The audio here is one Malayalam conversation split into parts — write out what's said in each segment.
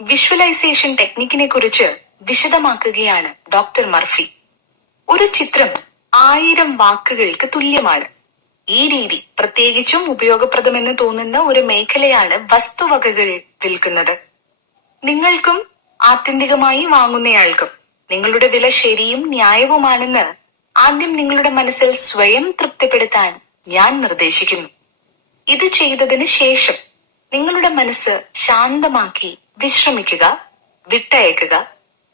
വിഷ്വലൈസേഷൻ ടെക്നിക്കിനെ കുറിച്ച് വിശദമാക്കുകയാണ് ഡോക്ടർ മർഫി. ഒരു ചിത്രം 1000 വാക്കുകൾക്ക് തുല്യമാണ്. ഈ രീതി പ്രത്യേകിച്ചും ഉപയോഗപ്രദമെന്ന് തോന്നുന്ന ഒരു മേഖലയാണ് വസ്തുവകകൾ വിൽക്കുന്നത്. നിങ്ങൾക്കും ആത്യന്തികമായി വാങ്ങുന്നയാൾക്കും നിങ്ങളുടെ വില ശരിയും ന്യായവുമാണെന്ന് ആദ്യം നിങ്ങളുടെ മനസ്സിൽ സ്വയം തൃപ്തിപ്പെടുത്താൻ ഞാൻ നിർദ്ദേശിക്കുന്നു. ഇത് ചെയ്തതിന് ശേഷം നിങ്ങളുടെ മനസ്സ് ശാന്തമാക്കി വിശ്രമിക്കുക, വിട്ടയക്കുക.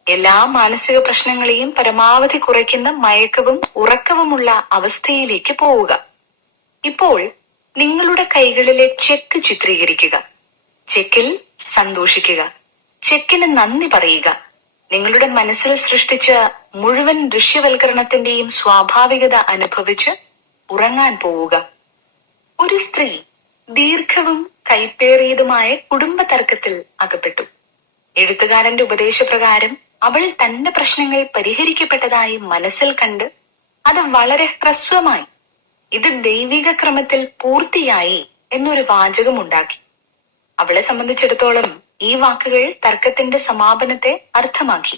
എല്ലാ മാനസിക പ്രശ്നങ്ങളെയും പരമാവധി കുറയ്ക്കുന്ന മയക്കവും ഉറക്കവുമുള്ള അവസ്ഥയിലേക്ക് പോവുക. ഇപ്പോൾ നിങ്ങളുടെ കൈകളിലെ ചെക്ക് ചിത്രീകരിക്കുക. ചെക്കിൽ സന്തോഷിക്കുക. ചെക്കിന് നന്ദി പറയുക. നിങ്ങളുടെ മനസ്സിൽ സൃഷ്ടിച്ച മുഴുവൻ ദൃശ്യവൽക്കരണത്തിന്റെയും സ്വാഭാവികത അനുഭവിച്ച് ഉറങ്ങാൻ പോവുക. ഒരു സ്ത്രീ ദീർഘവും കൈപ്പേറിയതുമായ കുടുംബ തർക്കത്തിൽ അകപ്പെട്ടു. എഴുത്തുകാരന്റെ ഉപദേശപ്രകാരം അവൾ തന്റെ പ്രശ്നങ്ങൾ പരിഹരിക്കപ്പെട്ടതായി മനസ്സിൽ കണ്ട് അത് വളരെ ഹ്രസ്വമായി ഇത് ദൈവിക ക്രമത്തിൽ പൂർത്തിയായി എന്നൊരു വാചകം ഉണ്ടാക്കി. അവളെ സംബന്ധിച്ചിടത്തോളം ഈ വാക്കുകൾ തർക്കത്തിന്റെ സമാപനത്തെ അർത്ഥമാക്കി.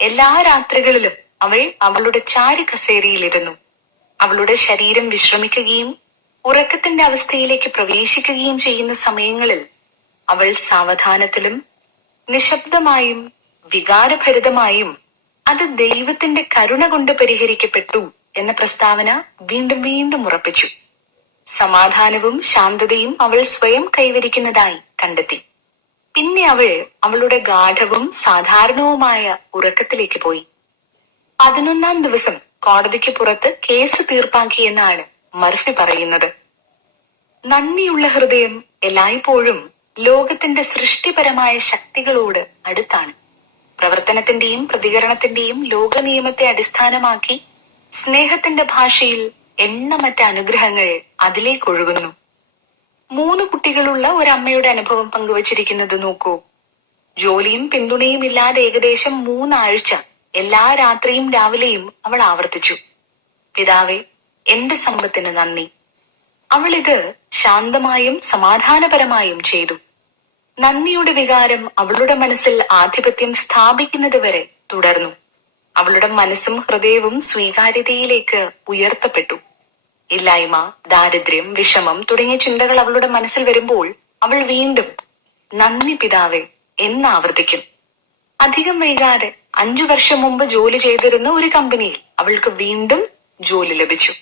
എല്ലാ രാത്രികളിലും അവൾ അവളുടെ ചാരി കസേരയിലിരുന്നു. അവളുടെ ശരീരം വിശ്രമിക്കുകയും ഉറക്കത്തിന്റെ അവസ്ഥയിലേക്ക് പ്രവേശിക്കുകയും ചെയ്യുന്ന സമയങ്ങളിൽ അവൾ സാവധാനത്തിലും നിശബ്ദമായും വികാരഭരിതമായും അത് ദൈവത്തിന്റെ കരുണ കൊണ്ട് പരിഹരിക്കപ്പെട്ടു എന്ന പ്രസ്താവന വീണ്ടും വീണ്ടും ഉറപ്പിച്ചു. സമാധാനവും ശാന്തതയും അവൾ സ്വയം കൈവരിക്കുന്നതായി കണ്ടെത്തി. പിന്നെ അവൾ അവളുടെ ഗാഢവും സാധാരണവുമായ ഉറക്കത്തിലേക്ക് പോയി. 11ാം ദിവസം കോടതിക്ക് പുറത്ത് കേസ് തീർപ്പാക്കിയെന്നാണ് മർഫി പറയുന്നത്. നന്ദിയുള്ള ഹൃദയം എല്ലായ്പ്പോഴും ലോകത്തിന്റെ സൃഷ്ടിപരമായ ശക്തികളോട് അടുത്താണ്. പ്രവർത്തനത്തിന്റെയും പ്രതികരണത്തിന്റെയും ലോക നിയമത്തെ അടിസ്ഥാനമാക്കി സ്നേഹത്തിന്റെ ഭാഷയിൽ എണ്ണമറ്റ അനുഗ്രഹങ്ങൾ അതിലേക്കൊഴുകുന്നു. 3 കുട്ടികളുള്ള ഒരമ്മയുടെ അനുഭവം പങ്കുവച്ചിരിക്കുന്നത് നോക്കൂ. ജോലിയും പിന്തുണയും ഇല്ലാതെ ഏകദേശം 3 ആഴ്ച എല്ലാ രാത്രിയും രാവിലെയും അവൾ ആവർത്തിച്ചു, പിതാവേ, എന്റെ സമ്പത്തിന് നന്ദി. അവൾ ഇത് ശാന്തമായും സമാധാനപരമായും ചെയ്തു. നന്ദിയുടെ വികാരം അവളുടെ മനസ്സിൽ ആധിപത്യം സ്ഥാപിക്കുന്നത് വരെ തുടർന്നു. അവളുടെ മനസ്സും ഹൃദയവും സ്വീകാര്യതയിലേക്ക് ഉയർത്തപ്പെട്ടു. ഇല്ലായ്മ, ദാരിദ്ര്യം, വിഷമം തുടങ്ങിയ ചിന്തകൾ അവളുടെ മനസ്സിൽ വരുമ്പോൾ അവൾ വീണ്ടും നന്ദി പിതാവേ എന്ന് ആവർത്തിക്കും. അധികം വൈകാതെ 5 വർഷം മുമ്പ് ജോലി ചെയ്തിരുന്ന ഒരു കമ്പനിയിൽ അവൾക്ക് വീണ്ടും ജോലി ലഭിച്ചു.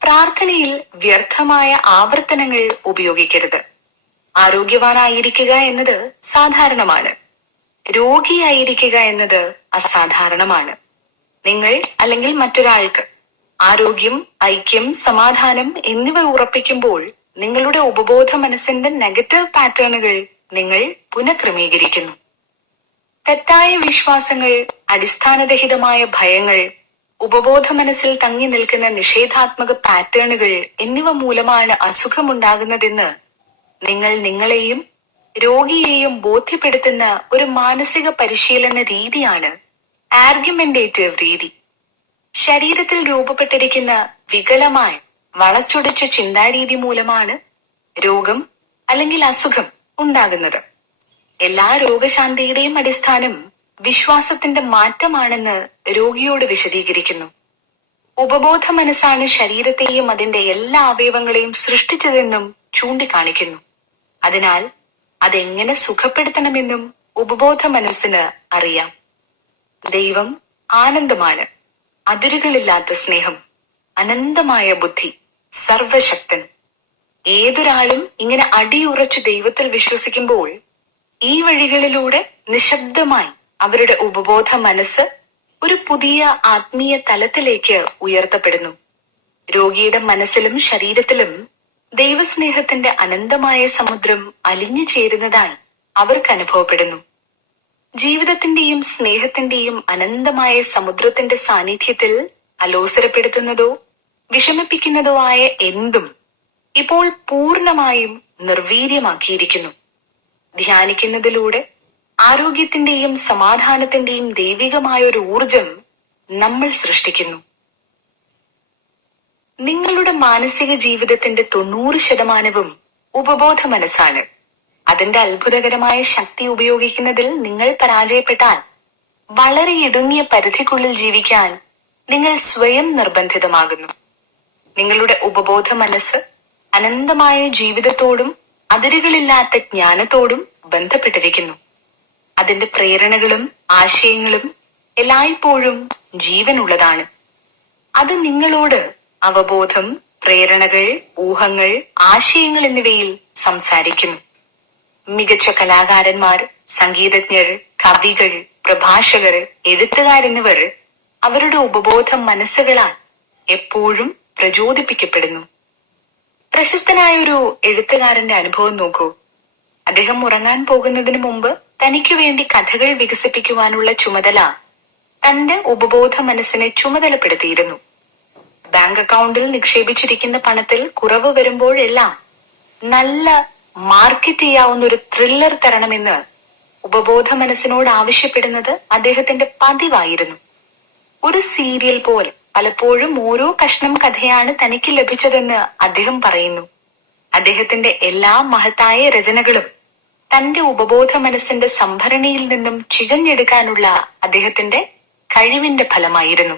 പ്രാർത്ഥനയിൽ വ്യർത്ഥമായ ആവർത്തനങ്ങൾ ഉപയോഗിക്കരുത്. ആരോഗ്യവാനായിരിക്കുക എന്നത് സാധാരണമാണ്. രോഗിയായിരിക്കുക എന്നത് അസാധാരണമാണ്. നിങ്ങൾ അല്ലെങ്കിൽ മറ്റൊരാൾക്ക് ആരോഗ്യം, ഐക്യം, സമാധാനം എന്നിവ ഉറപ്പിക്കുമ്പോൾ നിങ്ങളുടെ ഉപബോധ മനസ്സിന്റെ നെഗറ്റീവ് പാറ്റേണുകൾ നിങ്ങൾ പുനഃക്രമീകരിക്കുന്നു. തെറ്റായ വിശ്വാസങ്ങൾ, അടിസ്ഥാനരഹിതമായ ഭയങ്ങൾ, ഉപബോധ മനസ്സിൽ തങ്ങി നിൽക്കുന്ന നിഷേധാത്മക പാറ്റേണുകൾ എന്നിവ മൂലമാണ് അസുഖമുണ്ടാകുന്നതെന്ന് നിങ്ങൾ നിങ്ങളെയും രോഗിയെയും ബോധ്യപ്പെടുത്തുന്ന ഒരു മാനസിക പരിശീലന രീതിയാണ് ആർഗ്യുമെന്റേറ്റീവ് രീതി. ശരീരത്തിൽ രൂപപ്പെട്ടിരിക്കുന്ന വികലമായ വളച്ചൊടിച്ച ചിന്താരീതി മൂലമാണ് രോഗം അല്ലെങ്കിൽ അസുഖം ഉണ്ടാകുന്നത്. എല്ലാ രോഗശാന്തിയുടെയും അടിസ്ഥാനം വിശ്വാസത്തിന്റെ മാറ്റമാണെന്ന് രോഗിയോട് വിശദീകരിക്കുന്നു. ഉപബോധ മനസ്സാണ് ശരീരത്തെയും അതിന്റെ എല്ലാ അവയവങ്ങളെയും സൃഷ്ടിച്ചതെന്നും ചൂണ്ടിക്കാണിക്കുന്നു. അതിനാൽ അതെങ്ങനെ സുഖപ്പെടുത്തണമെന്നും ഉപബോധ മനസ്സിന് അറിയാം. ദൈവം ആനന്ദമാണ്, അതിരുകളില്ലാത്ത സ്നേഹം, അനന്തമായ ബുദ്ധി, സർവശക്തൻ. ഏതൊരാളും ഇങ്ങനെ അടിയുറച്ച് ദൈവത്തിൽ വിശ്വസിക്കുമ്പോൾ ഈ വഴികളിലൂടെ നിശബ്ദമായി അവരുടെ ഉപബോധ മനസ്സ് ഒരു പുതിയ ആത്മീയ തലത്തിലേക്ക് ഉയർത്തപ്പെടുന്നു. രോഗിയുടെ മനസ്സിലും ശരീരത്തിലും ദൈവസ്നേഹത്തിന്റെ അനന്തമായ സമുദ്രം അലിഞ്ഞു ചേരുന്നതായി അവർക്ക് അനുഭവപ്പെടുന്നു. ജീവിതത്തിന്റെയും സ്നേഹത്തിന്റെയും അനന്തമായ സമുദ്രത്തിന്റെ സാന്നിധ്യത്തിൽ അലോസരപ്പെടുത്തുന്നതോ വിഷമിപ്പിക്കുന്നതോ ആയ എന്തും ഇപ്പോൾ പൂർണ്ണമായും നിർവീര്യമാക്കിയിരിക്കുന്നു. ധ്യാനിക്കുന്നതിലൂടെ ആരോഗ്യത്തിന്റെയും സമാധാനത്തിന്റെയും ദൈവികമായ ഒരു ഊർജം നമ്മൾ സൃഷ്ടിക്കുന്നു. മാനസിക ജീവിതത്തിന്റെ 90% ഉപബോധ മനസ്സാണ്. അതിന്റെ അത്ഭുതകരമായ ശക്തി ഉപയോഗിക്കുന്നതിൽ നിങ്ങൾ പരാജയപ്പെട്ടാൽ വളരെ ഇടുങ്ങിയ പരിധിക്കുള്ളിൽ ജീവിക്കാൻ നിങ്ങൾ സ്വയം നിർബന്ധിതമാകുന്നു. നിങ്ങളുടെ ഉപബോധ മനസ്സ് അനന്തമായ ജീവിതത്തോടും അതിരുകളില്ലാത്ത ജ്ഞാനത്തോടും ബന്ധപ്പെട്ടിരിക്കുന്നു. അതിന്റെ പ്രേരണകളും ആശയങ്ങളും എല്ലായ്പ്പോഴും ജീവനുള്ളതാണ്. അത് നിങ്ങളോട് അവബോധം, പ്രേരണകൾ, ഊഹങ്ങൾ, ആശയങ്ങൾ എന്നിവയിൽ സംസാരിക്കുന്നു. മികച്ച കലാകാരന്മാർ, സംഗീതജ്ഞർ, കവികൾ, പ്രഭാഷകർ, എഴുത്തുകാരെന്നിവർ അവരുടെ ഉപബോധ മനസ്സുകളാൽ എപ്പോഴും പ്രചോദിപ്പിക്കപ്പെടുന്നു. പ്രശസ്തനായ ഒരു എഴുത്തുകാരന്റെ അനുഭവം നോക്കൂ. അദ്ദേഹം ഉറങ്ങാൻ പോകുന്നതിന് മുമ്പ് തനിക്കു വേണ്ടി കഥകൾ വികസിപ്പിക്കുവാനുള്ള ചുമതല തന്റെ ഉപബോധ മനസ്സിനെ ചുമതലപ്പെടുത്തിയിരുന്നു. ബാങ്ക് അക്കൗണ്ടിൽ നിക്ഷേപിച്ചിരിക്കുന്ന പണത്തിൽ കുറവ് വരുമ്പോഴെല്ലാം നല്ല മാർക്കറ്റ് ചെയ്യാവുന്ന ഒരു ത്രില്ലർ തരണമെന്ന് ഉപബോധ മനസ്സിനോട് ആവശ്യപ്പെടുന്നത് അദ്ദേഹത്തിന്റെ പതിവായിരുന്നു. ഒരു സീരിയൽ പോലെ പലപ്പോഴും ഓരോ കഷ്ണം കഥയാണ് തനിക്ക് ലഭിച്ചതെന്ന് അദ്ദേഹം പറയുന്നു. അദ്ദേഹത്തിന്റെ എല്ലാ മഹത്തായ രചനകളും തന്റെ ഉപബോധ മനസ്സിന്റെ സംഭരണിയിൽ നിന്നും ചികഞ്ഞെടുക്കാനുള്ള അദ്ദേഹത്തിന്റെ കഴിവിന്റെ ഫലമായിരുന്നു.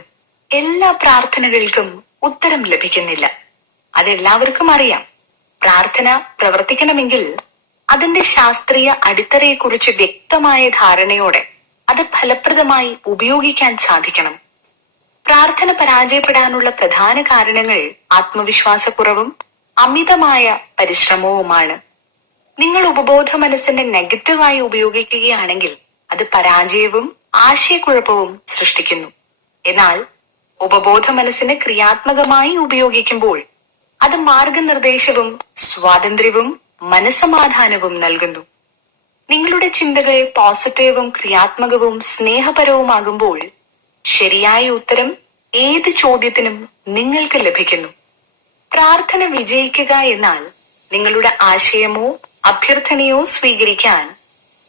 എല്ലാ പ്രാർത്ഥനകൾക്കും ഉത്തരം ലഭിക്കുന്നില്ല. അതെല്ലാവർക്കും അറിയാം. പ്രാർത്ഥന പ്രവർത്തിക്കണമെങ്കിൽ അതിന്റെ ശാസ്ത്രീയ അടിത്തറയെക്കുറിച്ച് വ്യക്തമായ ധാരണയോടെ അത് ഫലപ്രദമായി ഉപയോഗിക്കാൻ സാധിക്കണം. പ്രാർത്ഥന പരാജയപ്പെടാനുള്ള പ്രധാന കാരണങ്ങൾ ആത്മവിശ്വാസക്കുറവും അമിതമായ പരിശ്രമവുമാണ്. നിങ്ങൾ ഉപബോധ മനസ്സിനെ നെഗറ്റീവായി ഉപയോഗിക്കുകയാണെങ്കിൽ അത് പരാജയവും ആശയക്കുഴപ്പവും സൃഷ്ടിക്കുന്നു. എന്നാൽ ഉപബോധ മനസ്സിനെ ക്രിയാത്മകമായി ഉപയോഗിക്കുമ്പോൾ അത് മാർഗനിർദ്ദേശവും സ്വാതന്ത്ര്യവും മനസ്സമാധാനവും നൽകുന്നു. നിങ്ങളുടെ ചിന്തകൾ പോസിറ്റീവും ക്രിയാത്മകവും സ്നേഹപരവുമാകുമ്പോൾ ശരിയായ ഉത്തരം ഏത് ചോദ്യത്തിനും നിങ്ങൾക്ക് ലഭിക്കുന്നു. പ്രാർത്ഥന വിജയിക്കുക എന്നാൽ നിങ്ങളുടെ ആശയമോ അഭ്യർത്ഥനയോ സ്വീകരിക്കാൻ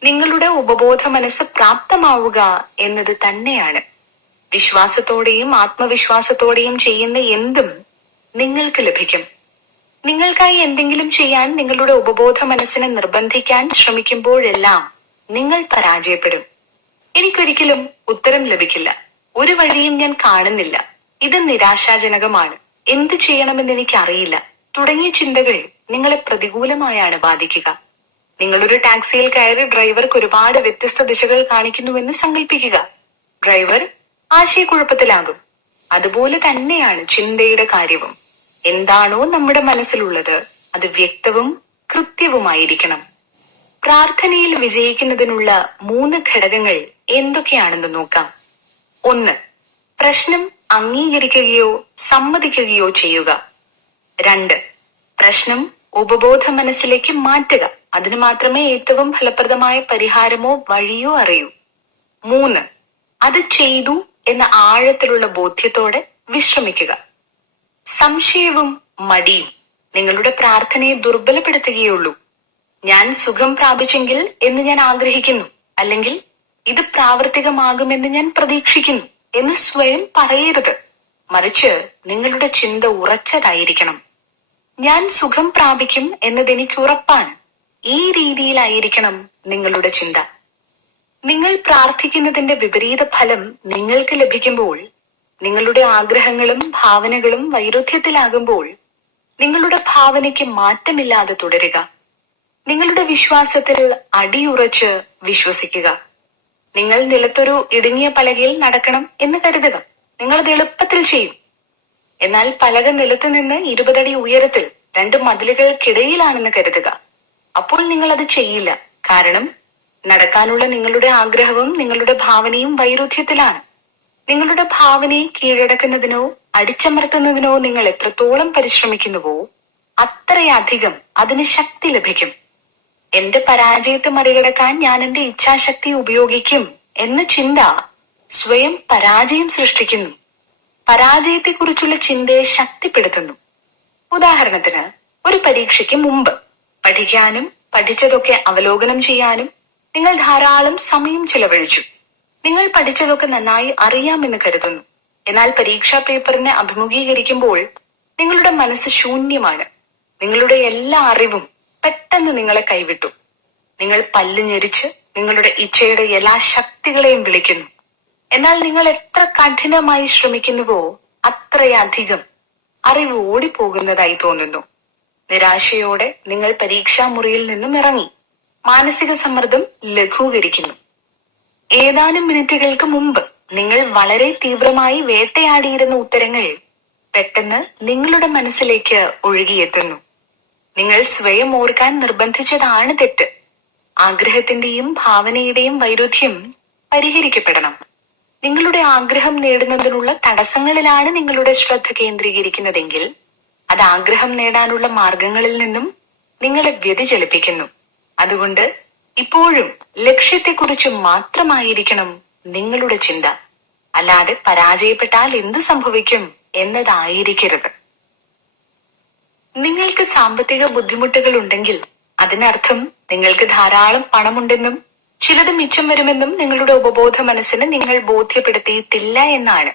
നിങ്ങളുടെ ഉപബോധ മനസ്സ് പ്രാപ്തമാവുക എന്നത് തന്നെയാണ്. വിശ്വാസത്തോടെയും ആത്മവിശ്വാസത്തോടെയും ചെയ്യുന്ന എന്തും നിങ്ങൾക്ക് ലഭിക്കും. നിങ്ങൾക്കായി എന്തെങ്കിലും ചെയ്യാൻ നിങ്ങളുടെ ഉപബോധ മനസ്സിനെ നിർബന്ധിക്കാൻ ശ്രമിക്കുമ്പോഴെല്ലാം നിങ്ങൾ പരാജയപ്പെടും. എനിക്കൊരിക്കലും ഉത്തരം ലഭിക്കില്ല, ഒരു വഴിയും ഞാൻ കാണുന്നില്ല, ഇത് നിരാശാജനകമാണ്, എന്തു ചെയ്യണമെന്ന് എനിക്കറിയില്ല തുടങ്ങിയ ചിന്തകൾ നിങ്ങളെ പ്രതികൂലമായാണ് ബാധിക്കുക. നിങ്ങളൊരു ടാക്സിയിൽ കയറി ഡ്രൈവർക്ക് ഒരുപാട് വ്യത്യസ്ത ദിശകൾ കാണിക്കുന്നുവെന്ന് സങ്കല്പിക്കുക. ഡ്രൈവർ ആശയക്കുഴപ്പത്തിലാകും. അതുപോലെ തന്നെയാണ് ചിന്തയുടെ കാര്യവും. എന്താണോ നമ്മുടെ മനസ്സിലുള്ളത് അത് വ്യക്തവും കൃത്യവുമായിരിക്കണം. പ്രാർത്ഥനയിൽ വിജയിക്കുന്നതിനുള്ള 3 ഘടകങ്ങൾ എന്തൊക്കെയാണെന്ന് നോക്കാം. 1. പ്രശ്നം അംഗീകരിക്കുകയോ സമ്മതിക്കുകയോ ചെയ്യുക. 2. പ്രശ്നം ഉപബോധ മനസ്സിലേക്ക് മാറ്റുക. അതിന് മാത്രമേ ഏറ്റവും ഫലപ്രദമായ പരിഹാരമോ വഴിയോ അറിയൂ. 3. അത് ചെയ്തു എന്ന ആഴത്തിലുള്ള ബോധ്യത്തോടെ വിശ്രമിക്കുക. സംശയവും മടിയും നിങ്ങളുടെ പ്രാർത്ഥനയെ ദുർബലപ്പെടുത്തുകയുള്ളൂ. ഞാൻ സുഖം പ്രാപിച്ചെങ്കിൽ എന്ന് ഞാൻ ആഗ്രഹിക്കുന്നു, അല്ലെങ്കിൽ ഇത് പ്രാവർത്തികമാകുമെന്ന് ഞാൻ പ്രതീക്ഷിക്കുന്നു എന്ന് സ്വയം പറയരുത്. മറിച്ച് നിങ്ങളുടെ ചിന്ത ഉറച്ചതായിരിക്കണം. ഞാൻ സുഖം പ്രാപിക്കും എന്നതെനിക്ക് ഉറപ്പാണ്. ഈ രീതിയിലായിരിക്കണം നിങ്ങളുടെ ചിന്ത. നിങ്ങൾ പ്രാർത്ഥിക്കുന്നതിന്റെ വിപരീത ഫലം നിങ്ങൾക്ക് ലഭിക്കുമ്പോൾ, നിങ്ങളുടെ ആഗ്രഹങ്ങളും ഭാവനകളും വൈരുദ്ധ്യത്തിലാകുമ്പോൾ നിങ്ങളുടെ ഭാവനയ്ക്ക് മാറ്റമില്ലാതെ തുടരുക. നിങ്ങളുടെ വിശ്വാസത്തിൽ അടിയുറച്ച് വിശ്വസിക്കുക. നിങ്ങൾ നിലത്തൊരു ഇടുങ്ങിയ പലകയിൽ നടക്കണം എന്ന് കരുതുക. നിങ്ങളത് എളുപ്പത്തിൽ ചെയ്യും. എന്നാൽ പലക നിലത്ത് നിന്ന് 20 അടി ഉയരത്തിൽ 2 മതിലുകൾക്കിടയിലാണെന്ന് കരുതുക. അപ്പോൾ നിങ്ങൾ അത് ചെയ്യില്ല. കാരണം നടക്കാനുള്ള നിങ്ങളുടെ ആഗ്രഹവും നിങ്ങളുടെ ഭാവനയും വൈരുദ്ധ്യത്തിലാണ്. നിങ്ങളുടെ ഭാവനയെ കീഴടക്കുന്നതിനോ അടിച്ചമർത്തുന്നതിനോ നിങ്ങൾ എത്രത്തോളം പരിശ്രമിക്കുന്നുവോ അത്രയധികം അതിന് ശക്തി ലഭിക്കും. എന്റെ പരാജയത്തെ മറികടക്കാൻ ഞാൻ എന്റെ ഇച്ഛാശക്തി ഉപയോഗിക്കും എന്ന ചിന്ത സ്വയം പരാജയം സൃഷ്ടിക്കുന്നു. പരാജയത്തെക്കുറിച്ചുള്ള ചിന്തയെ ശക്തിപ്പെടുത്തുന്നു. ഉദാഹരണത്തിന്, ഒരു പരീക്ഷയ്ക്ക് മുമ്പ് പഠിക്കാനും പഠിച്ചതൊക്കെ അവലോകനം ചെയ്യാനും നിങ്ങൾ ധാരാളം സമയം ചിലവഴിച്ചു. നിങ്ങൾ പഠിച്ചതൊക്കെ നന്നായി അറിയാമെന്ന് കരുതുന്നു. എന്നാൽ പരീക്ഷാ പേപ്പറിനെ അഭിമുഖീകരിക്കുമ്പോൾ നിങ്ങളുടെ മനസ്സ് ശൂന്യമാണ്. നിങ്ങളുടെ എല്ലാ അറിവും പെട്ടെന്ന് നിങ്ങളെ കൈവിട്ടു. നിങ്ങൾ പല്ല് ഞെരിച്ച് നിങ്ങളുടെ ഇച്ഛയുടെ എല്ലാ ശക്തികളെയും വിളിക്കുന്നു. എന്നാൽ നിങ്ങൾ എത്ര കഠിനമായി ശ്രമിക്കുന്നുവോ അത്രയധികം അറിവ് ഓടിപ്പോകുന്നതായി തോന്നുന്നു. നിരാശയോടെ നിങ്ങൾ പരീക്ഷാ മുറിയിൽ നിന്നും ഇറങ്ങി. മാനസിക സമ്മർദ്ദം ലഘൂകരിക്കുന്നു. ഏതാനും മിനിറ്റുകൾക്ക് മുമ്പ് നിങ്ങൾ വളരെ തീവ്രമായി വേട്ടയാടിയിരുന്ന ഉത്തരങ്ങൾ പെട്ടെന്ന് നിങ്ങളുടെ മനസ്സിലേക്ക് ഒഴുകിയെത്തുന്നു. നിങ്ങൾ സ്വയം ഓർക്കാൻ നിർബന്ധിച്ചതാണ് തെറ്റ്. ആഗ്രഹത്തിന്റെയും ഭാവനയുടെയും വൈരുദ്ധ്യം പരിഹരിക്കപ്പെടണം. നിങ്ങളുടെ ആഗ്രഹം നേടുന്നതിനുള്ള തടസ്സങ്ങളിലാണ് നിങ്ങളുടെ ശ്രദ്ധ കേന്ദ്രീകരിക്കുന്നതെങ്കിൽ അത് ആഗ്രഹം നേടാനുള്ള മാർഗങ്ങളിൽ നിന്നും നിങ്ങളെ വ്യതിചലിപ്പിക്കുന്നു. അതുകൊണ്ട് ഇപ്പോഴും ലക്ഷ്യത്തെക്കുറിച്ച് മാത്രമായിരിക്കണം നിങ്ങളുടെ ചിന്ത, അല്ലാതെ പരാജയപ്പെട്ടാൽ എന്ത് സംഭവിക്കും എന്നതായിരിക്കരുത്. നിങ്ങൾക്ക് സാമ്പത്തിക ബുദ്ധിമുട്ടുകൾ ഉണ്ടെങ്കിൽ അതിനർത്ഥം നിങ്ങൾക്ക് ധാരാളം പണമുണ്ടെന്നും ചിലത് മിച്ചം വരുമെന്നും നിങ്ങളുടെ ഉപബോധ മനസ്സിന് നിങ്ങൾ ബോധ്യപ്പെടുത്തിയിട്ടില്ല എന്നാണ്.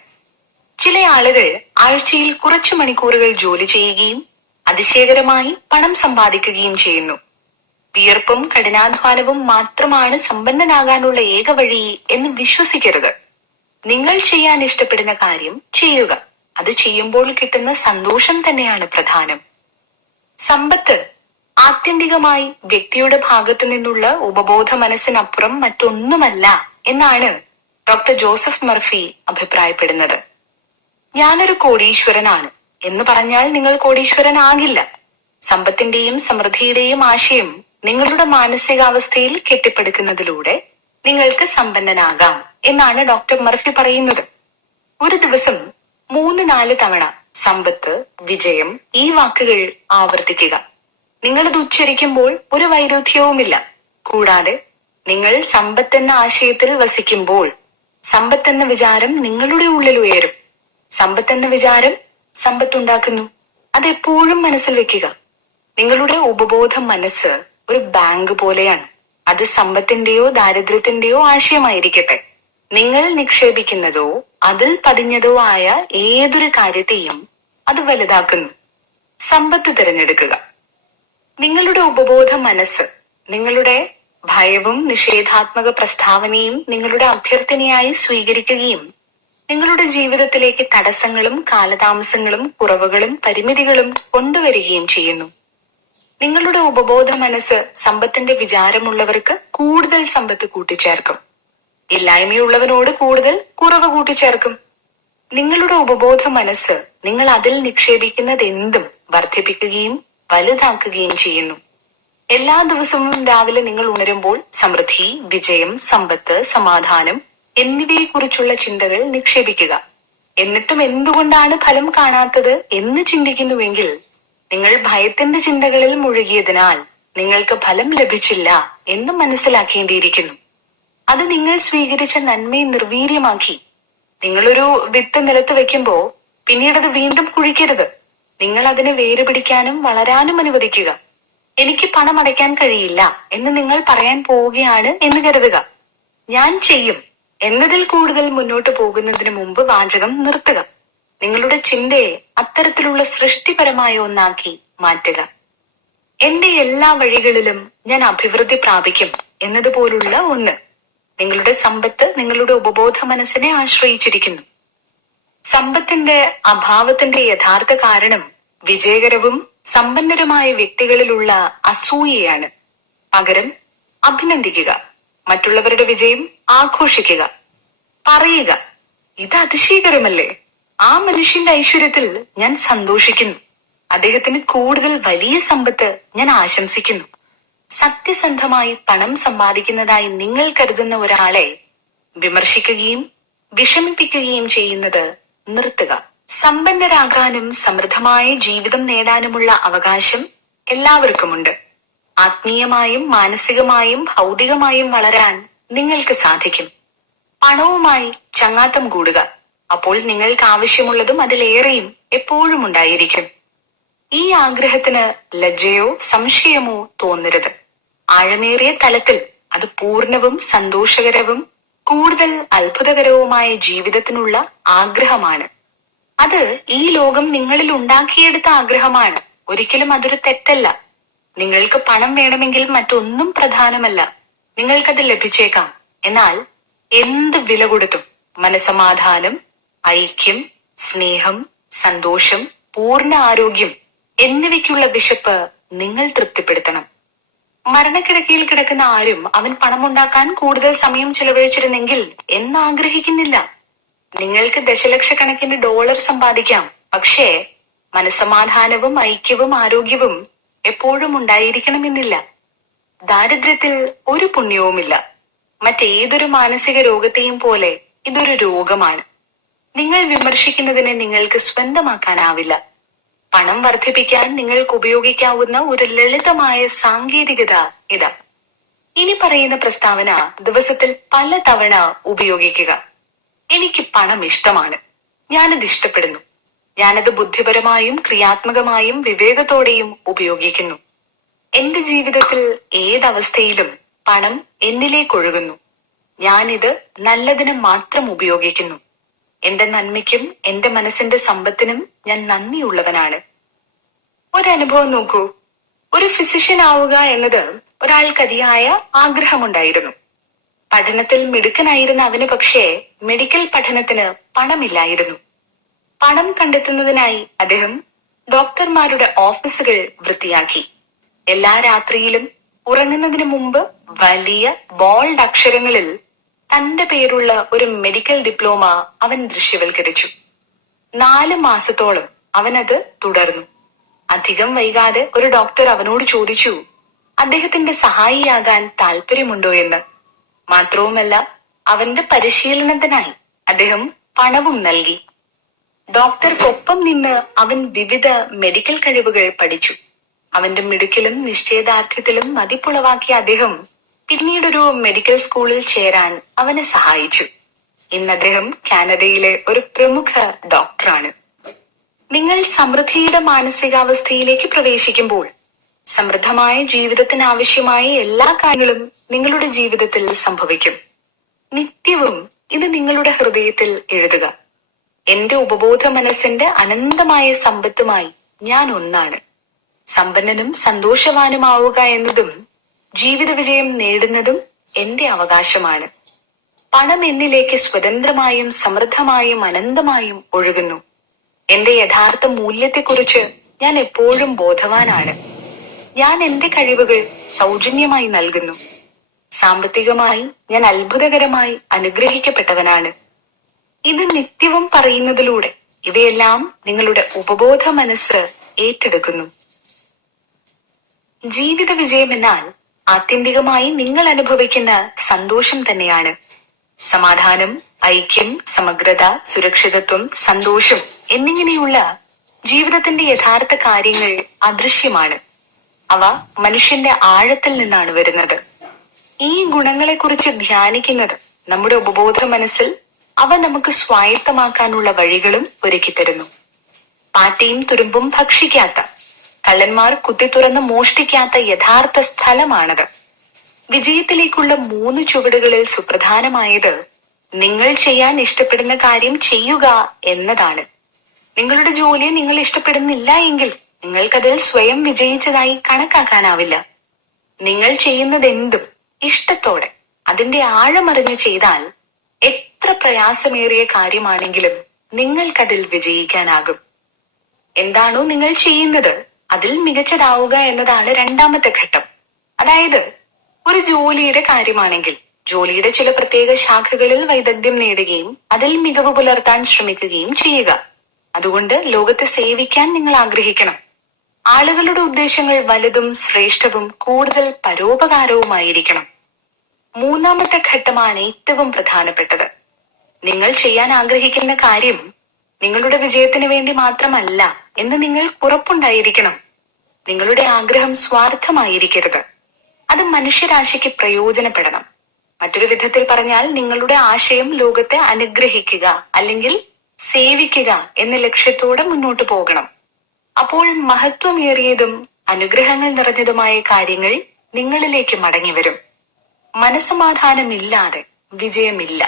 ചില ആളുകൾ ആഴ്ചയിൽ കുറച്ചു മണിക്കൂറുകൾ ജോലി ചെയ്യുകയും അതിശയകരമായി പണം സമ്പാദിക്കുകയും ചെയ്യുന്നു. വിയർപ്പും കഠിനാധ്വാനവും മാത്രമാണ് സമ്പന്നനാകാനുള്ള ഏക വഴി എന്ന് വിശ്വസിക്കരുത്. നിങ്ങൾ ചെയ്യാൻ ഇഷ്ടപ്പെടുന്ന കാര്യം ചെയ്യുക. അത് ചെയ്യുമ്പോൾ കിട്ടുന്ന സന്തോഷം തന്നെയാണ് പ്രധാനം. സമ്പത്ത് ആത്യന്തികമായി വ്യക്തിയുടെ ഭാഗത്തു നിന്നുള്ള ഉപബോധ മനസ്സിനപ്പുറം മറ്റൊന്നുമല്ല എന്നാണ് ഡോക്ടർ ജോസഫ് മർഫി അഭിപ്രായപ്പെടുന്നത്. ഞാനൊരു കോടീശ്വരനാണ് എന്ന് പറഞ്ഞാൽ നിങ്ങൾ കോടീശ്വരനാകില്ല. സമ്പത്തിന്റെയും സമൃദ്ധിയുടെയും ആശയം നിങ്ങളുടെ മാനസികാവസ്ഥയിൽ കെട്ടിപ്പടുക്കുന്നതിലൂടെ നിങ്ങൾക്ക് സമ്പന്നനാകാം എന്നാണ് ഡോക്ടർ മർഫി പറയുന്നത്. ഒരു ദിവസം 3-4 തവണ സമ്പത്ത്, വിജയം ഈ വാക്കുകൾ ആവർത്തിക്കുക. നിങ്ങളത് ഉച്ചരിക്കുമ്പോൾ ഒരു വൈരുദ്ധ്യവുമില്ല. കൂടാതെ നിങ്ങൾ സമ്പത്തെന്ന ആശയത്തിൽ വസിക്കുമ്പോൾ സമ്പത്തെന്ന വിചാരം നിങ്ങളുടെ ഉള്ളിൽ ഉയരും. സമ്പത്തെന്ന വിചാരം സമ്പത്തുണ്ടാക്കുന്നു. അതെപ്പോഴും മനസ്സിൽ വെക്കുക. നിങ്ങളുടെ ഉപബോധ മനസ്സ് ഒരു ബാങ്ക് പോലെയാണ്. അത് സമ്പത്തിന്റെയോ ദാരിദ്ര്യത്തിന്റെയോ ആശയമായിരിക്കട്ടെ, നിങ്ങൾ നിക്ഷേപിക്കുന്നതോ അതിൽ പതിഞ്ഞതോ ആയ ഏതൊരു കാര്യത്തെയും അത് വലുതാക്കുന്നു. സമ്പത്ത് തിരഞ്ഞെടുക്കുക. നിങ്ങളുടെ ഉപബോധ മനസ്സ് നിങ്ങളുടെ ഭയവും നിഷേധാത്മക പ്രസ്താവനയും നിങ്ങളുടെ അഭ്യർത്ഥനയായി സ്വീകരിക്കുകയും നിങ്ങളുടെ ജീവിതത്തിലേക്ക് തടസ്സങ്ങളും കാലതാമസങ്ങളും കുറവുകളും പരിമിതികളും കൊണ്ടുവരികയും ചെയ്യുന്നു. നിങ്ങളുടെ ഉപബോധ മനസ്സ് സമ്പത്തിന്റെ വിചാരമുള്ളവർക്ക് കൂടുതൽ സമ്പത്ത് കൂട്ടിച്ചേർക്കും. ഇല്ലായ്മയുള്ളവനോട് കൂടുതൽ കുറവ് കൂട്ടിച്ചേർക്കും. നിങ്ങളുടെ ഉപബോധ മനസ്സ് നിങ്ങൾ അതിൽ നിക്ഷേപിക്കുന്നത് എന്തും വർദ്ധിപ്പിക്കുകയും വലുതാക്കുകയും ചെയ്യുന്നു. എല്ലാ ദിവസവും രാവിലെ നിങ്ങൾ ഉണരുമ്പോൾ സമൃദ്ധി, വിജയം, സമ്പത്ത്, സമാധാനം എന്നിവയെക്കുറിച്ചുള്ള ചിന്തകൾ നിക്ഷേപിക്കുക. എന്നിട്ടും എന്തുകൊണ്ടാണ് ഫലം കാണാത്തത് എന്ന് ചിന്തിക്കുന്നുവെങ്കിൽ നിങ്ങൾ ഭയത്തിന്റെ ചിന്തകളിൽ മുഴുകിയതിനാൽ നിങ്ങൾക്ക് ഫലം ലഭിച്ചില്ല എന്ന് മനസ്സിലാക്കേണ്ടിയിരിക്കുന്നു. അത് നിങ്ങൾ സ്വീകരിച്ച നന്മയെ നിർവീര്യമാക്കി. നിങ്ങളൊരു വിത്ത് നിലത്ത് വെക്കുമ്പോ പിന്നീട് അത് വീണ്ടും കുഴിക്കരുത്. നിങ്ങൾ അതിനെ വേര് പിടിക്കാനും വളരാനും അനുവദിക്കുക. എനിക്ക് പണം അടയ്ക്കാൻ കഴിയില്ല എന്ന് നിങ്ങൾ പറയാൻ പോവുകയാണ് എന്ന് കരുതുക. ഞാൻ ചെയ്യും എന്നതിൽ കൂടുതൽ മുന്നോട്ട് പോകുന്നതിന് മുമ്പ് വാചകം നിർത്തുക. നിങ്ങളുടെ ചിന്തയെ അത്തരത്തിലുള്ള സൃഷ്ടിപരമായ ഒന്നാക്കി മാറ്റുക. എന്റെ എല്ലാ വഴികളിലും ഞാൻ അഭിവൃദ്ധി പ്രാപിക്കും എന്നതുപോലുള്ള ഒന്ന്. നിങ്ങളുടെ സമ്പത്ത് നിങ്ങളുടെ ഉപബോധ മനസ്സിനെ ആശ്രയിച്ചിരിക്കുന്നു. സമ്പത്തിന്റെ അഭാവത്തിന്റെ യഥാർത്ഥ കാരണം വിജയകരവും സമ്പന്നരുമായ വ്യക്തികളിലുള്ള അസൂയയാണ്. പകരം അഭിനന്ദിക്കുക. മറ്റുള്ളവരുടെ വിജയം ആഘോഷിക്കുക. പറയുക, ഇത് അതിശയകരമല്ലേ, ആ മനുഷ്യന്റെ ഐശ്വര്യത്തിൽ ഞാൻ സന്തോഷിക്കുന്നു, അദ്ദേഹത്തിന് കൂടുതൽ വലിയ സമ്പത്ത് ഞാൻ ആശംസിക്കുന്നു. സത്യസന്ധമായി പണം സമ്പാദിക്കുന്നതായി നിങ്ങൾ കരുതുന്ന ഒരാളെ വിമർശിക്കുകയും വിഷമിപ്പിക്കുകയും ചെയ്യുന്നത് നിർത്തുക. സമ്പന്നരാകാനും സമൃദ്ധമായ ജീവിതം നേടാനുമുള്ള അവകാശം എല്ലാവർക്കുമുണ്ട്. ആത്മീയമായും മാനസികമായും ഭൗതികമായും വളരാൻ നിങ്ങൾക്ക് സാധിക്കും. പണവുമായി ചങ്ങാത്തം കൂടുക. അപ്പോൾ നിങ്ങൾക്ക് ആവശ്യമുള്ളതും അതിലേറെയും എപ്പോഴും ഉണ്ടായിരിക്കും. ഈ ആഗ്രഹത്തിന് ലജ്ജയോ സംശയമോ തോന്നരുത്. ആഴമേറിയ തലത്തിൽ അത് പൂർണ്ണവും സന്തോഷകരവും കൂടുതൽ അത്ഭുതകരവുമായ ജീവിതത്തിനുള്ള ആഗ്രഹമാണ്. അത് ഈ ലോകം നിങ്ങളിൽ ഉണ്ടാക്കിയെടുത്ത ആഗ്രഹമാണ്. ഒരിക്കലും അതൊരു തെറ്റല്ല. നിങ്ങൾക്ക് പണം വേണമെങ്കിൽ മറ്റൊന്നും പ്രധാനമല്ല. നിങ്ങൾക്കത് ലഭിച്ചേക്കാം. എന്നാൽ എന്ത് വില കൊടുത്തും മനസമാധാനം, ഐക്യം, സ്നേഹം, സന്തോഷം, പൂർണ്ണ ആരോഗ്യം എന്നിവയ്ക്കുള്ള വിശപ്പ് നിങ്ങൾ തൃപ്തിപ്പെടുത്തണം. മരണക്കിടക്കയിൽ കിടക്കുന്ന ആരും അവൻ പണമുണ്ടാക്കാൻ കൂടുതൽ സമയം ചെലവഴിച്ചിരുന്നെങ്കിൽ എന്നാഗ്രഹിക്കുന്നില്ല. നിങ്ങൾക്ക് ദശലക്ഷക്കണക്കിന് ഡോളർ സമ്പാദിക്കാം. പക്ഷേ മനസ്സമാധാനവും ഐക്യവും ആരോഗ്യവും എപ്പോഴും ഉണ്ടായിരിക്കണമെന്നില്ല. ദാരിദ്ര്യത്തിൽ ഒരു പുണ്യവുമില്ല. മറ്റേതൊരു മാനസിക രോഗത്തെയും പോലെ ഇതൊരു രോഗമാണ്. നിങ്ങൾ വിമർശിക്കുന്നതിനെ നിങ്ങൾക്ക് സ്വന്തമാക്കാനാവില്ല. പണം വർദ്ധിപ്പിക്കാൻ നിങ്ങൾക്ക് ഉപയോഗിക്കാവുന്ന ഒരു ലളിതമായ സാങ്കേതികത ഇതാ. ഇനി പറയുന്ന പ്രസ്താവന ദിവസത്തിൽ പല തവണ ഉപയോഗിക്കുക. എനിക്ക് പണം ഇഷ്ടമാണ്. ഞാനത് ഇഷ്ടപ്പെടുന്നു. ഞാനത് ബുദ്ധിപരമായും ക്രിയാത്മകമായും വിവേകത്തോടെയും ഉപയോഗിക്കുന്നു. എന്റെ ജീവിതത്തിൽ ഏതവസ്ഥയിലും പണം എന്നിലേക്ക് ഒഴുകുന്നു. ഞാനിത് നല്ലതിന് മാത്രം ഉപയോഗിക്കുന്നു. എന്റെ നന്മയ്ക്കും എന്റെ മനസ്സിന്റെ സമ്പത്തിനും ഞാൻ നന്ദിയുള്ളവനാണ്. ഒരനുഭവം നോക്കൂ. ഒരു ഫിസിഷ്യൻ ആവുക എന്നത് ഒരാൾക്ക് അതിയായ ആഗ്രഹമുണ്ടായിരുന്നു. പഠനത്തിൽ മിടുക്കനായിരുന്ന അവന് പക്ഷേ മെഡിക്കൽ പഠനത്തിന് പണമില്ലായിരുന്നു. പണം കണ്ടെത്തുന്നതിനായി അദ്ദേഹം ഡോക്ടർമാരുടെ ഓഫീസുകൾ വൃത്തിയാക്കി. എല്ലാ രാത്രിയിലും ഉറങ്ങുന്നതിന് മുമ്പ് വലിയ ബോൾഡ് അക്ഷരങ്ങളിൽ തന്റെ പേരുള്ള ഒരു മെഡിക്കൽ ഡിപ്ലോമ അവൻ ദൃശ്യവൽക്കരിച്ചു. 4 മാസത്തോളം അവനത് തുടർന്നു. അധികം വൈകാതെ ഒരു ഡോക്ടർ അവനോട് ചോദിച്ചു അദ്ദേഹത്തിന്റെ സഹായിയാകാൻ താല്പര്യമുണ്ടോ എന്ന്. മാത്രവുമല്ല, അവന്റെ പരിശീലനത്തിനായി അദ്ദേഹം പണവും നൽകി. ഡോക്ടർക്കൊപ്പം നിന്ന് അവൻ വിവിധ മെഡിക്കൽ കഴിവുകൾ പഠിച്ചു. അവന്റെ മിടുക്കിലും നിശ്ചയദാർഢ്യത്തിലും മതിപ്പുളവാക്കിയ അദ്ദേഹം പിന്നീടൊരു മെഡിക്കൽ സ്കൂളിൽ ചേരാൻ അവനെ സഹായിച്ചു. ഇന്ന് അദ്ദേഹം കാനഡയിലെ ഒരു പ്രമുഖ ഡോക്ടറാണ്. നിങ്ങൾ സമൃദ്ധിയുടെ മാനസികാവസ്ഥയിലേക്ക് പ്രവേശിക്കുമ്പോൾ സമൃദ്ധമായ ജീവിതത്തിന് ആവശ്യമായ എല്ലാ കാര്യങ്ങളും നിങ്ങളുടെ ജീവിതത്തിൽ സംഭവിക്കും. നിത്യവും ഇത് നിങ്ങളുടെ ഹൃദയത്തിൽ എഴുതുക. എന്റെ ഉപബോധ മനസ്സിന്റെ അനന്തമായ സമ്പത്തുമായി ഞാൻ ഒന്നാണ്. സമ്പന്നനും സന്തോഷവാനുമാവുക എന്നതും ജീവിത വിജയം നേടുന്നതും എന്റെ അവകാശമാണ്. പണം എന്നിലേക്ക് സ്വതന്ത്രമായും സമൃദ്ധമായും അനന്തമായും ഒഴുകുന്നു. എന്റെ യഥാർത്ഥ മൂല്യത്തെക്കുറിച്ച് ഞാൻ എപ്പോഴും ബോധവാനാണ്. ഞാൻ എന്റെ കഴിവുകൾ സൗജന്യമായി നൽകുന്നു. സാമ്പത്തികമായി ഞാൻ അത്ഭുതകരമായി അനുഗ്രഹിക്കപ്പെട്ടവനാണ്. ഇത് നിത്യവും പറയുന്നതിലൂടെ ഇവയെല്ലാം നിങ്ങളുടെ ഉപബോധ മനസ്സ് ഏറ്റെടുക്കുന്നു. ജീവിത വിജയം എന്നാൽ ആത്യന്തികമായി നിങ്ങൾ അനുഭവിക്കുന്ന സന്തോഷം തന്നെയാണ്. സമാധാനം, ഐക്യം, സമഗ്രത, സുരക്ഷിതത്വം, സന്തോഷം എന്നിങ്ങനെയുള്ള ജീവിതത്തിന്റെ യഥാർത്ഥ കാര്യങ്ങൾ അദൃശ്യമാണ്. അവ മനുഷ്യന്റെ ആഴത്തിൽ നിന്നാണ് വരുന്നത്. ഈ ഗുണങ്ങളെക്കുറിച്ച് ധ്യാനിക്കുന്നത് നമ്മുടെ ഉപബോധ മനസ്സിൽ അവ നമുക്ക് സ്വായത്തമാക്കാനുള്ള വഴികളും ഒരുക്കിത്തരുന്നു. പാറ്റയും തുരുമ്പും ഭക്ഷിക്കാത്ത, കള്ളന്മാർ കുത്തിത്തുറന്ന് മോഷ്ടിക്കാത്ത യഥാർത്ഥ സ്ഥലമാണത്. വിജയത്തിലേക്കുള്ള 3 ചുവടുകളിൽ സുപ്രധാനമായത് നിങ്ങൾ ചെയ്യാൻ ഇഷ്ടപ്പെടുന്ന കാര്യം ചെയ്യുക എന്നതാണ്. നിങ്ങളുടെ ജോലിയെ നിങ്ങൾ ഇഷ്ടപ്പെടുന്നില്ല എങ്കിൽ നിങ്ങൾക്കതിൽ സ്വയം വിജയിച്ചതായി കണക്കാക്കാനാവില്ല. നിങ്ങൾ ചെയ്യുന്നതെന്തും ഇഷ്ടത്തോടെ അതിന്റെ ആഴമറിഞ്ഞ് ചെയ്താൽ എത്ര പ്രയാസമേറിയ കാര്യമാണെങ്കിലും നിങ്ങൾക്കതിൽ വിജയിക്കാനാകും. എന്താണോ നിങ്ങൾ ചെയ്യുന്നത് അതിൽ മികച്ചതാവുക എന്നതാണ് രണ്ടാമത്തെ ഘട്ടം. അതായത് ഒരു ജോലിയുടെ കാര്യമാണെങ്കിൽ ജോലിയുടെ ചില പ്രത്യേക ശാഖകളിൽ വൈദഗ്ധ്യം നേടുകയും അതിൽ മികവ് പുലർത്താൻ ശ്രമിക്കുകയും ചെയ്യുക. അതുകൊണ്ട് ലോകത്തെ സേവിക്കാൻ നിങ്ങൾ ആഗ്രഹിക്കണം. ആളുകളുടെ ഉദ്ദേശങ്ങൾ വലുതും ശ്രേഷ്ഠവും കൂടുതൽ പരോപകാരവുമായിരിക്കണം. മൂന്നാമത്തെ ഘട്ടമാണ് ഏറ്റവും പ്രധാനപ്പെട്ടത്. നിങ്ങൾ ചെയ്യാൻ ആഗ്രഹിക്കുന്ന കാര്യം നിങ്ങളുടെ വിജയത്തിന് വേണ്ടി മാത്രമല്ല എന്ന് നിങ്ങൾ ഉറപ്പുണ്ടായിരിക്കണം. നിങ്ങളുടെ ആഗ്രഹം സ്വാർത്ഥമായിരിക്കരുത്. അത് മനുഷ്യരാശിക്ക് പ്രയോജനപ്പെടണം. മറ്റൊരു വിധത്തിൽ പറഞ്ഞാൽ നിങ്ങളുടെ ആശയം ലോകത്തെ അനുഗ്രഹിക്കുക അല്ലെങ്കിൽ സേവിക്കുക എന്ന ലക്ഷ്യത്തോടെ മുന്നോട്ട് പോകണം. അപ്പോൾ മഹത്വമേറിയതും അനുഗ്രഹങ്ങൾ നിറഞ്ഞതുമായ കാര്യങ്ങൾ നിങ്ങളിലേക്ക് മടങ്ങി വരും. മനസ്സമാധാനമില്ലാതെ വിജയമില്ല.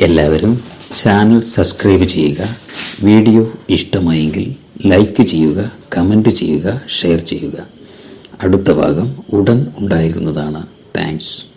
എല്ലാവരും ചാനൽ സബ്സ്ക്രൈബ് ചെയ്യുക. വീഡിയോ ഇഷ്ടമായെങ്കിൽ ലൈക്ക് ചെയ്യുക, കമൻറ്റ് ചെയ്യുക, ഷെയർ ചെയ്യുക. അടുത്ത ഭാഗം ഉടൻ ഉണ്ടായിരിക്കുന്നതാണ്. താങ്ക്സ്.